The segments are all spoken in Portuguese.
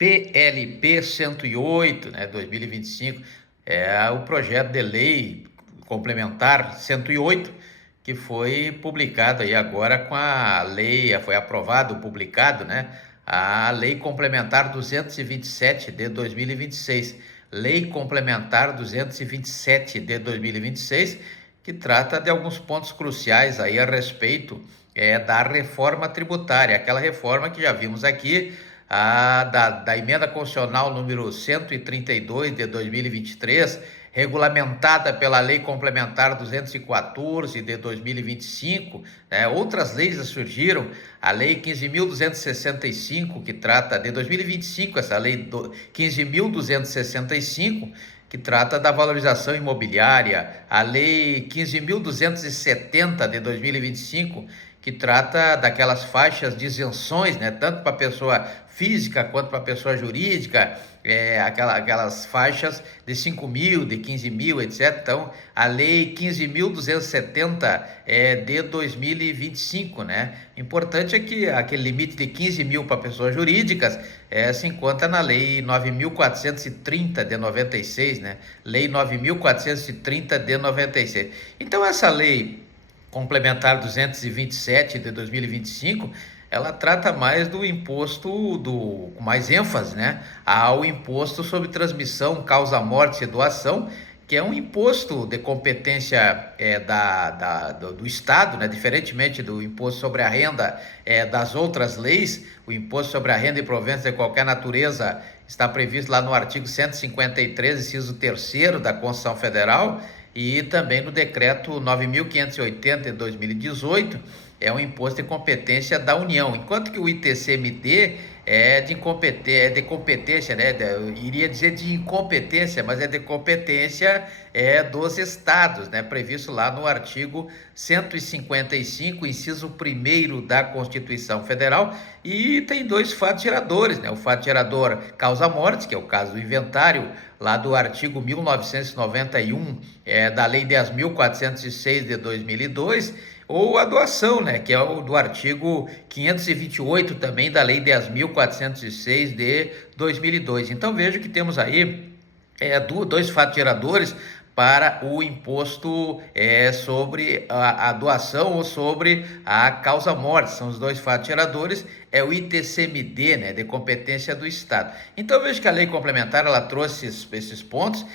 PLP 108, né, 2025, é o projeto de lei complementar 108, que foi publicado aí agora com a lei, foi aprovado, publicado, né, a lei complementar 227 de 2026, lei complementar 227 de 2026, que trata de alguns pontos cruciais aí a respeito da reforma tributária, aquela reforma que já vimos aqui, da emenda constitucional número 132 de 2023, regulamentada pela Lei Complementar 214 de 2025, né? Outras leis surgiram, a Lei 15.265, que trata de 2025, essa Lei 15.265, que trata da valorização imobiliária, a Lei 15.270 de 2025, que trata daquelas faixas de isenções, né, tanto para pessoa física quanto para pessoa jurídica, aquelas faixas de 5 mil, de 15 mil, etc. Então, a lei 15.270 de 2025, né? Importante é que aquele limite de 15 mil para pessoas jurídicas se encontra na lei 9.430 de 96, né? Lei 9.430 de 96. Então, essa lei complementar 227 de 2025, ela trata mais do imposto, com mais ênfase, né, ao imposto sobre transmissão, causa-morte e doação, que é um imposto de competência do Estado, né, diferentemente do imposto sobre a renda das outras leis. O imposto sobre a renda e proventos de qualquer natureza está previsto lá no artigo 153, inciso 3º da Constituição Federal, e também no decreto 9.580 de 2018, é um imposto de competência da União, enquanto que o ITCMD é de competência, né? Eu iria dizer de incompetência, mas é de competência dos estados, né? Previsto lá no artigo 155, inciso 1º da Constituição Federal, e tem dois fatos geradores, né? O fato gerador causa-morte, que é o caso do inventário, lá do artigo 1991, da Lei 10.406 de 2002, ou a doação, né, que é o do artigo 528 também da Lei 10.406 de 2002. Então vejo que temos aí dois fatos geradores para o imposto sobre a doação ou sobre a causa-morte. São os dois fatos geradores, é o ITCMD, né, de competência do Estado. Então vejo que a lei complementar ela trouxe esses pontos,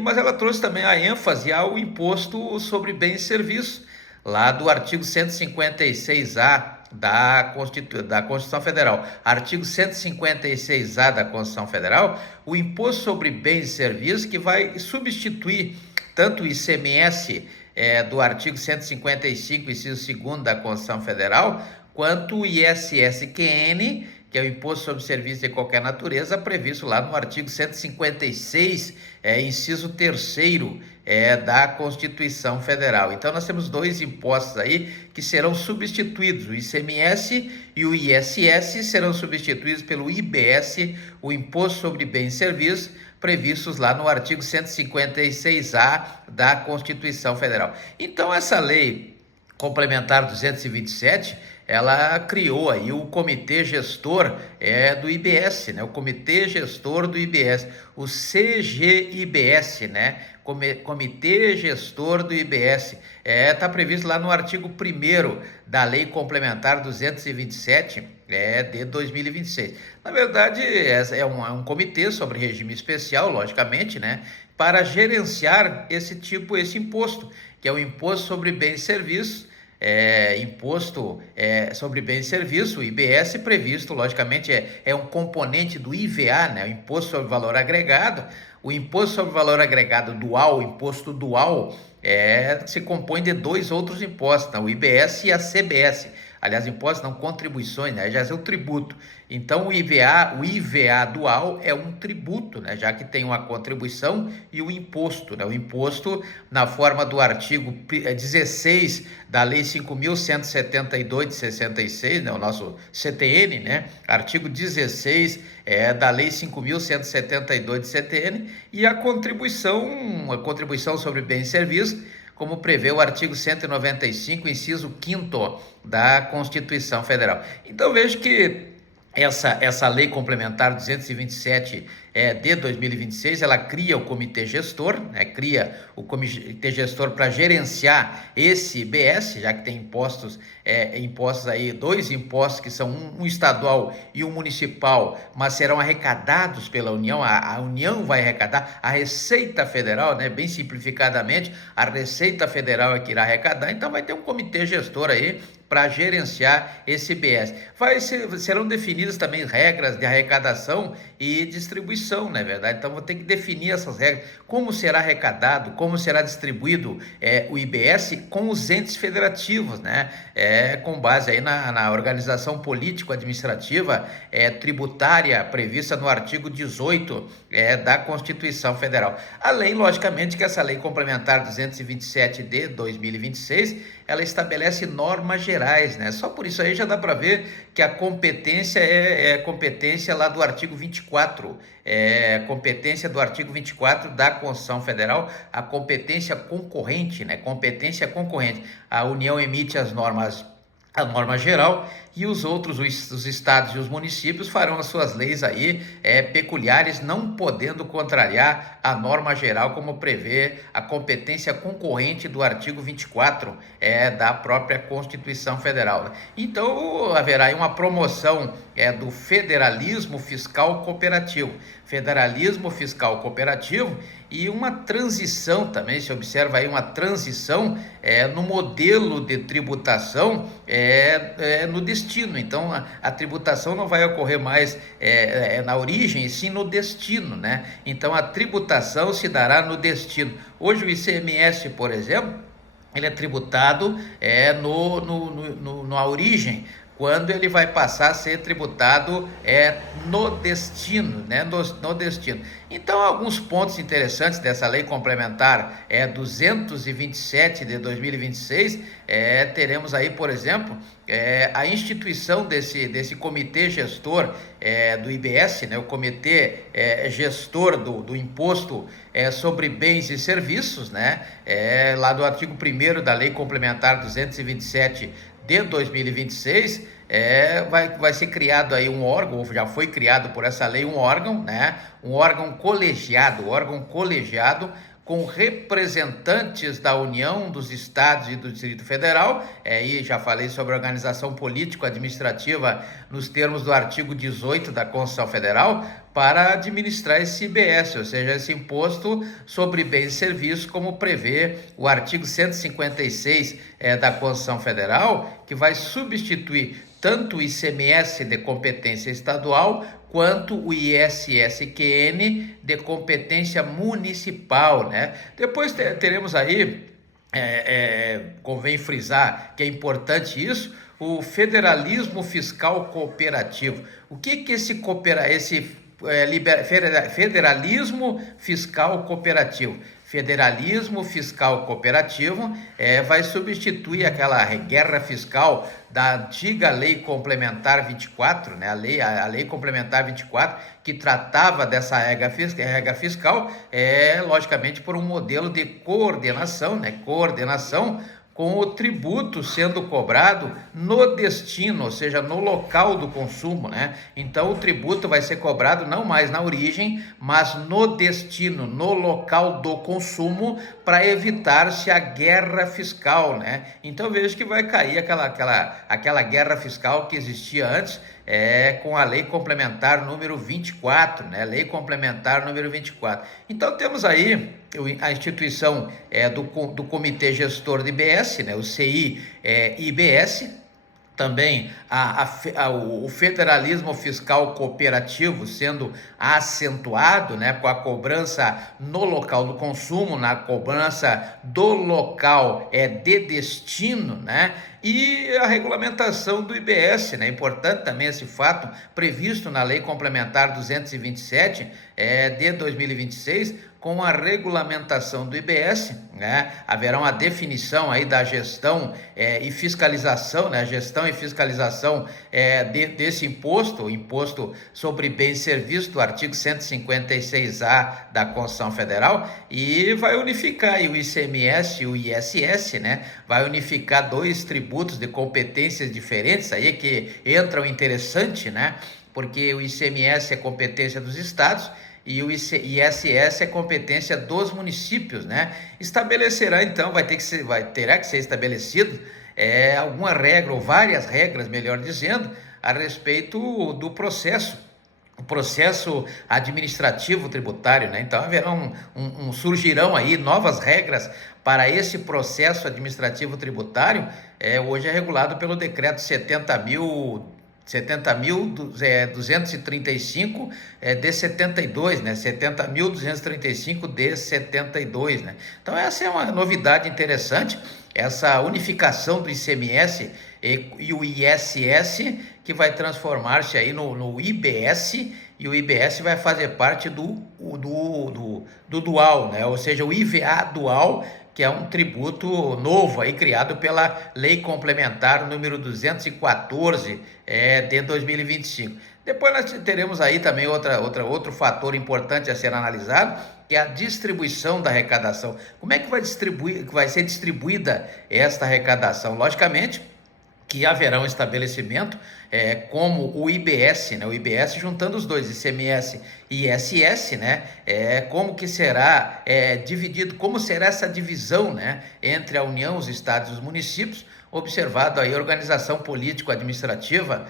mas ela trouxe também a ênfase ao imposto sobre bens e serviços, lá do artigo 156A da Constituição Federal. Artigo 156A da Constituição Federal, o imposto sobre bens e serviços, que vai substituir tanto o ICMS do artigo 155, inciso 2º da Constituição Federal, quanto o ISSQN, que é o Imposto sobre Serviços de Qualquer Natureza, previsto lá no artigo 156, inciso 3º, da Constituição Federal. Então, nós temos dois impostos aí que serão substituídos, o ICMS e o ISS serão substituídos pelo IBS, o Imposto sobre Bens e Serviços, previstos lá no artigo 156A da Constituição Federal. Então, essa lei complementar 227, ela criou aí o comitê gestor do IBS, né? O comitê gestor do IBS, o CGIBS, né? Comitê gestor do IBS, está previsto lá no artigo 1º da Lei Complementar 227 de 2026. Na verdade, é um comitê sobre regime especial, logicamente, né? Para gerenciar esse imposto, que é o Imposto sobre Bens e Serviços, imposto sobre bens e serviços, o IBS previsto, logicamente, é um componente do IVA, né? O Imposto sobre Valor Agregado. O Imposto sobre Valor Agregado dual, o imposto dual, se compõe de dois outros impostos, né? O IBS e a CBS. Aliás, impostos não, contribuições, né? Já é o tributo. Então, o IVA dual é um tributo, né? Já que tem uma contribuição e o imposto, né? O imposto, na forma do artigo 16 da Lei 5.172 de 66, né? O nosso CTN, né? Artigo 16 da Lei 5.172 de CTN, e a contribuição sobre bens e serviços, como prevê o artigo 195, inciso 5º da Constituição Federal. Então, vejo que essa lei complementar 227 de 2026, ela cria o comitê gestor, né, cria o comitê gestor para gerenciar esse IBS, já que tem impostos, impostos aí, dois impostos que são um estadual e um municipal, mas serão arrecadados pela União, a União vai arrecadar, a Receita Federal, né, bem simplificadamente, a Receita Federal é que irá arrecadar, então vai ter um comitê gestor aí para gerenciar esse IBS. Serão definidas também regras de arrecadação e distribuição, não é verdade? Então vou ter que definir essas regras, como será arrecadado, como será distribuído o IBS com os entes federativos, né? Com base aí na organização político-administrativa tributária prevista no artigo 18 da Constituição Federal. Além, logicamente, que essa lei complementar 227 de 2026, ela estabelece normas gerais, né? Só por isso aí já dá para ver que a competência é competência lá do artigo 24, competência do artigo 24 da Constituição Federal, a competência concorrente, né? Competência concorrente. A União emite a norma geral e os outros, os estados e os municípios farão as suas leis aí peculiares, não podendo contrariar a norma geral, como prevê a competência concorrente do artigo 24 da própria Constituição Federal. Então haverá aí uma promoção do federalismo fiscal cooperativo. Federalismo fiscal cooperativo e uma transição também, se observa aí uma transição no modelo de tributação no destino. Então a tributação não vai ocorrer mais na origem, e sim no destino, né? Então a tributação se dará no destino. Hoje o ICMS, por exemplo, ele é tributado na origem, quando ele vai passar a ser tributado no destino, né? No destino. Então, alguns pontos interessantes dessa lei complementar 227 de 2026, teremos aí, por exemplo, a instituição desse comitê gestor do IBS, né? O comitê gestor do imposto sobre bens e serviços, né? Lá do artigo 1º da lei complementar 227 de 2026, vai ser criado aí um órgão, ou já foi criado por essa lei um órgão, né? Um órgão colegiado com representantes da União, dos estados e do Distrito Federal. Aí já falei sobre a organização político-administrativa nos termos do artigo 18 da Constituição Federal, para administrar esse IBS, ou seja, esse imposto sobre bens e serviços, como prevê o artigo 156 da Constituição Federal, que vai substituir tanto o ICMS de competência estadual quanto o ISSQN de competência municipal, né? Depois teremos aí, convém frisar que é importante isso, o federalismo fiscal cooperativo. O que esse federalismo fiscal cooperativo? Federalismo fiscal cooperativo vai substituir aquela guerra fiscal da antiga Lei Complementar 24, né? A lei Complementar 24, que tratava dessa regra fiscal, logicamente por um modelo de coordenação, né? Coordenação com o tributo sendo cobrado no destino, ou seja, no local do consumo, né? Então o tributo vai ser cobrado não mais na origem, mas no destino, no local do consumo, para evitar-se a guerra fiscal, né? Então veja que vai cair aquela guerra fiscal que existia antes, com a Lei Complementar número 24, né? Lei Complementar número 24. Então temos aí a instituição do Comitê Gestor de IBS, né? O CI-IBS, também o federalismo fiscal cooperativo sendo acentuado, né, com a cobrança no local do consumo, na cobrança do local de destino, né, e a regulamentação do IBS, né, importante também esse fato previsto na Lei Complementar 227 de 2026, com a regulamentação do IBS, né, haverá uma definição aí da gestão e fiscalização, né, gestão e fiscalização desse imposto, o imposto sobre bens e serviços do artigo 156A da Constituição Federal, e vai unificar aí o ICMS e o ISS, né, vai unificar dois tributos de competências diferentes aí que entram interessante, né, porque o ICMS é competência dos estados e o ISS é competência dos municípios, né? Estabelecerá então, terá que ser estabelecido alguma regra ou várias regras, melhor dizendo, a respeito do processo, o processo administrativo tributário, né? Então surgirão aí novas regras para esse processo administrativo tributário. Hoje é regulado pelo decreto 70.235 de 72, né? 70.235 de 72, né? Então essa é uma novidade interessante, essa unificação do ICMS e o ISS, que vai transformar-se aí no IBS, e o IBS vai fazer parte do dual, né? Ou seja, o IVA dual, que é um tributo novo aí criado pela Lei Complementar número 214 de 2025. Depois nós teremos aí também outro fator importante a ser analisado, que é a distribuição da arrecadação. Como é que vai ser distribuída esta arrecadação? Logicamente que haverá um estabelecimento como o IBS, né? O IBS juntando os dois, ICMS e ISS, né? Como que será dividido, como será essa divisão, né? Entre a União, os estados e os municípios, observado aí a organização político-administrativa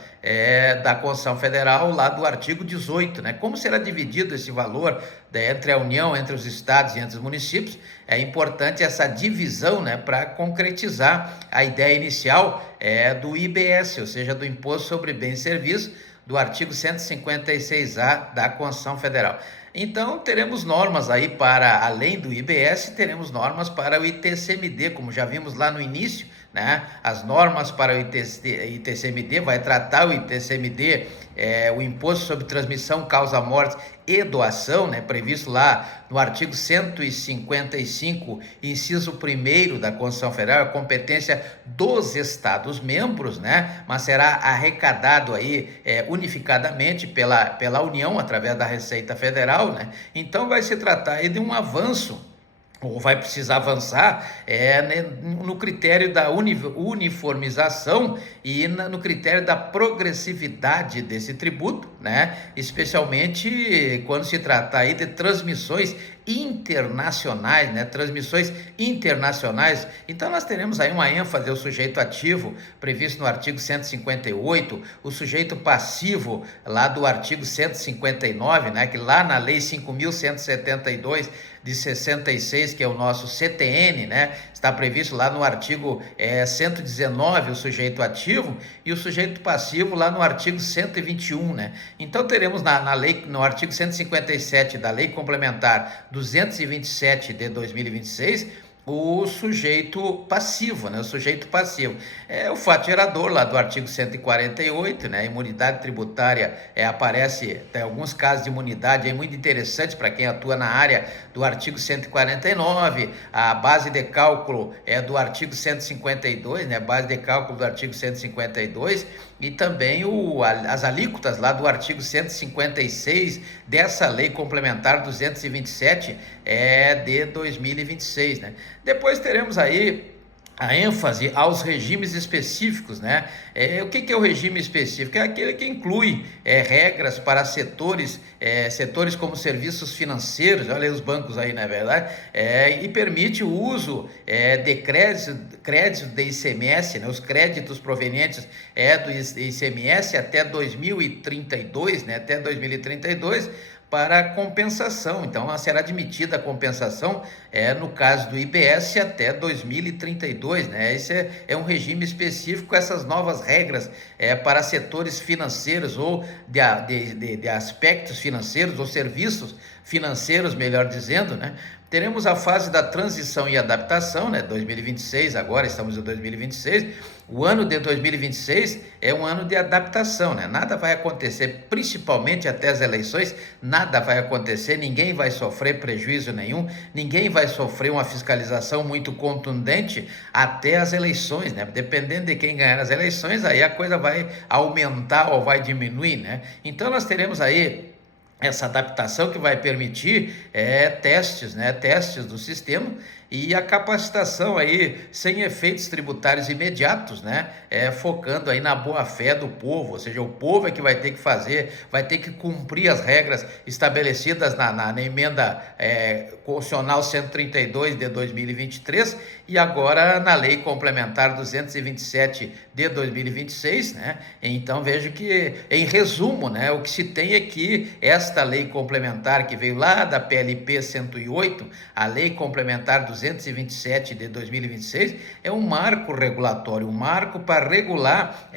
da Constituição Federal, lá do artigo 18, né? Como será dividido esse valor entre a União, entre os estados e entre os municípios? É importante essa divisão, né, para concretizar a ideia inicial do IBS, ou seja, do Imposto sobre Bens e Serviços, do artigo 156A da Constituição Federal. Então, teremos normas aí para, além do IBS, teremos normas para o ITCMD, como já vimos lá no início, né? As normas para o ITCMD, vai tratar o ITCMD, o Imposto sobre Transmissão, Causa Mortes e Doação, né? Previsto lá no artigo 155, inciso 1º da Constituição Federal, a competência dos Estados-membros, né? Mas será arrecadado aí unificadamente pela União, através da Receita Federal, né? Então vai se tratar aí de um avanço, ou vai precisar avançar no critério da uniformização e no critério da progressividade desse tributo, né? Especialmente quando se trata aí de transmissões internacionais, né? Transmissões internacionais. Então nós teremos aí uma ênfase ao sujeito ativo, previsto no artigo 158, o sujeito passivo lá do artigo 159, né? Que lá na lei 5.172 de 66, que é o nosso CTN, né? Está previsto lá no artigo 119 o sujeito ativo, e o sujeito passivo lá no artigo 121, né? Então teremos na lei, no artigo 157 da Lei Complementar 227 de 2026, o sujeito passivo, né? O sujeito passivo é o fato gerador lá do artigo 148, né? A imunidade tributária aparece, tem alguns casos de imunidade aí muito interessantes para quem atua na área do artigo 149, a base de cálculo do artigo 152, né? Base de cálculo do artigo 152, e também as alíquotas lá do artigo 156 dessa Lei Complementar 227 de 2026, né? Depois teremos aí a ênfase aos regimes específicos, né? O que é o regime específico? É aquele que inclui regras para setores como serviços financeiros, olha aí os bancos aí, não é verdade? E permite o uso de créditos de ICMS, né? Os créditos provenientes do ICMS até 2032, né? Até 2032, para compensação. Então será admitida a compensação no caso do IBS até 2032, né? Esse é um regime específico, essas novas regras para setores financeiros ou de aspectos financeiros ou serviços financeiros, melhor dizendo, né? Teremos a fase da transição e adaptação, né? 2026, agora estamos em 2026. O ano de 2026 é um ano de adaptação, né? Nada vai acontecer, principalmente até as eleições, nada vai acontecer, ninguém vai sofrer prejuízo nenhum, ninguém vai sofrer uma fiscalização muito contundente até as eleições, né? Dependendo de quem ganhar as eleições, aí a coisa vai aumentar ou vai diminuir, né? Então nós teremos aí essa adaptação que vai permitir testes, né? Testes do sistema, E a capacitação aí sem efeitos tributários imediatos, né? Focando aí na boa-fé do povo, ou seja, o povo é que vai ter que fazer, vai ter que cumprir as regras estabelecidas na emenda constitucional 132 de 2023 e agora na lei complementar 227 de 2026, né? Então vejo que, em resumo, né, o que se tem é que esta lei complementar que veio lá da PLP 108, a lei complementar 227 de 2026, é um marco regulatório, um marco para regular,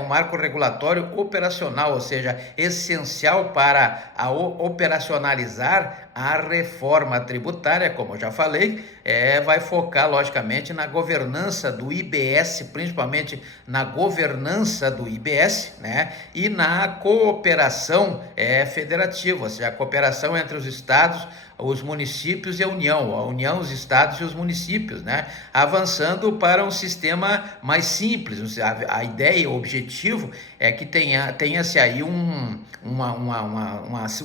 um marco regulatório operacional, ou seja, essencial para operacionalizar a reforma tributária, como eu já falei, vai focar, logicamente, na governança do IBS, principalmente na governança do IBS, né? E na cooperação federativa, ou seja, a cooperação entre os estados, os municípios e a União, os estados e os municípios, né? Avançando para um sistema mais simples. A ideia, o objetivo é que tenha-se aí um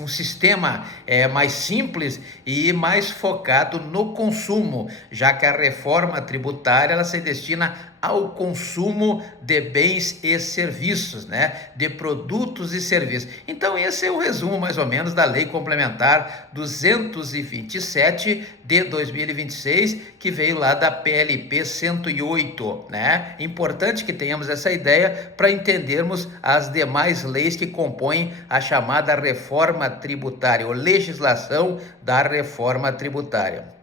sistema mais simples e mais focado no consumo, já que a reforma tributária ela se destina ao consumo de bens e serviços, né? De produtos e serviços. Então esse é o resumo mais ou menos da Lei Complementar 227 de 2026, que veio lá da PLP 108, né? Importante que tenhamos essa ideia para entendermos as demais leis que compõem a chamada reforma tributária, ou legislação da reforma tributária.